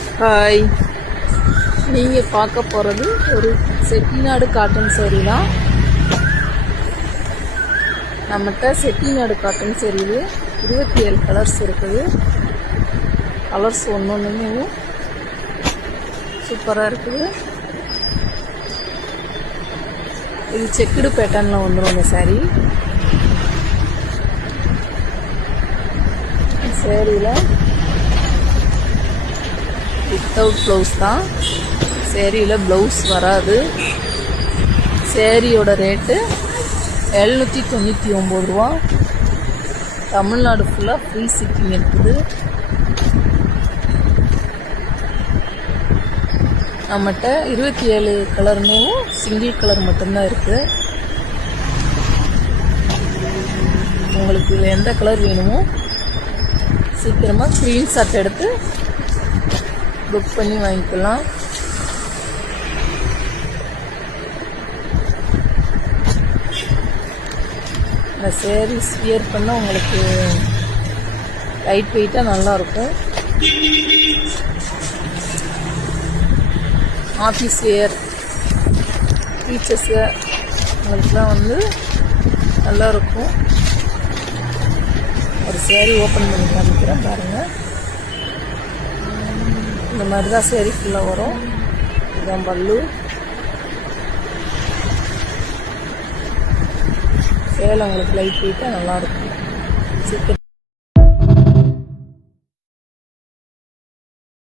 Hi, நீங்கள் பார்க்க போகிறது ஒரு செட்டிநாடு காட்டன் சேரீ தான். நம்மகிட்ட செட்டிநாடு காட்டன் சேரீல 27 கலர்ஸ் இருக்குது. கலர்ஸ் ஒன்றுமே சூப்பராக இருக்குது. இது செக்குடு பேட்டர்னில் வந்துடும் இந்த சாரீ. சேரீயில் வித்தவுட் ப்ளவுஸ் தான். சேரீயில் ப்ளவுஸ் வராது. சேரீயோட ரேட்டு 799 ரூபா. தமிழ்நாடு ஃபுல்லாக ஃப்ரீ ஷிப்பிங் இருக்குது. நம்மகிட்ட 27 கலருமே சிங்கிள் கலர் மட்டும்தான் இருக்குது. உங்களுக்கு எந்த கலர் வேணுமோ சீக்கிரமாக ஸ்க்ரீன்ஷாட் எடுத்து புக் பண்ணி வாங்கிக்கலாம். இந்த சேரீஸ் வியர் பண்ணால் உங்களுக்கு லைட் வெயிட்டாக நல்லாயிருக்கும். ஆஃபீஸ் வேர், டீச்சர்ஸு உங்களுக்குலாம் நல்லாயிருக்கும். ஒரு சேரீ ஓப்பன் பண்ணி காமிக்கிறேன் பாருங்கள். இந்த மாதிரி தான் சேரீ ஃபுல்லாக வரும். இதுதான் பல்லு. சேலை உங்களுக்கு லைட் வெயிட்டாக நல்லாயிருக்கும். சீக்கிரம்